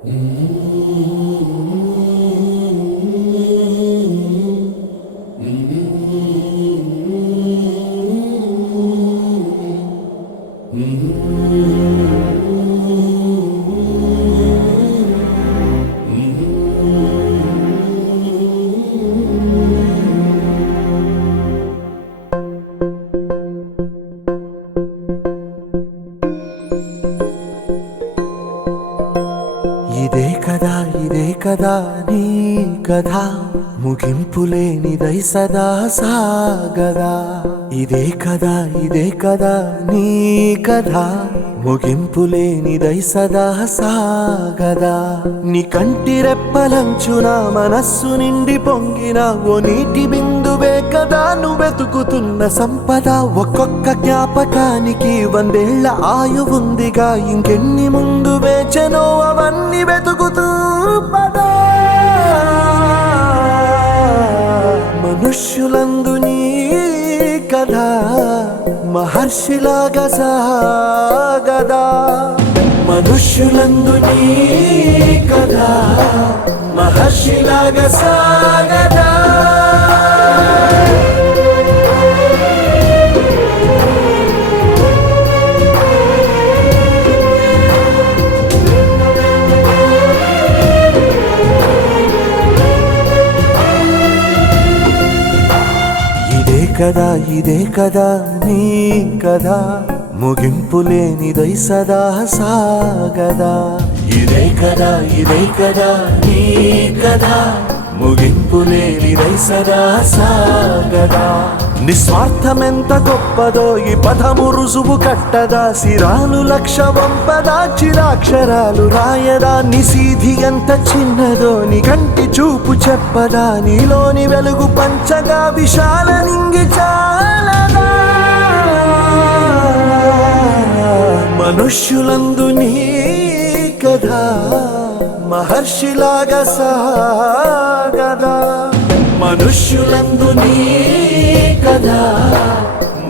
ఇదే కదా నీ కథ ముగింపులేనిదై సదా సాగదా. ఇదే కదా నీ కథ ముగింపులేనిదై సదా సాగదా. నీ కంటి రెప్పలంచున మనస్సు నిండి పొంగిన ఓ నీటి బిందువే కదా నువ్వెతుకుతున్న సంపద. ఒక్కొక్క జ్ఞాపకానికి 100 ఏళ్ల ఆయువుందిగా, ఇంకెన్ని ముందు వేచనో అవన్నీ వెతుకుతూ పదా. మనుష్యులందు నీ కథ మహర్షిలాగా సాగదా. మనుష్యులందు నీ కథ మహర్షిలాగా సాగదా. ఇదే కదా నీ కథ ముగింపులేనిదై సదా సాగదా. ఇదే కదా నీ కథ ముగింపులేనిదై సదా సాగదా. నిస్వార్థమెంత గొప్పదో ఈ పదము రుజువు కట్టదా. సిరాలు లక్ష వంపదా, చిరాక్షరాలు రాయదా. నిశీధి ఎంత చిన్నదో నీ కంటి చూపు చెప్పదా. నీలోని వెలుగు పంచగా విశాల నింగి చాలదా. మనుష్యులందు నీ కథ మహర్షిలాగా సాగదా. మనుష్యులందు నీ కథ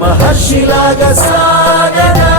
మహర్షిలాగా సాగదా.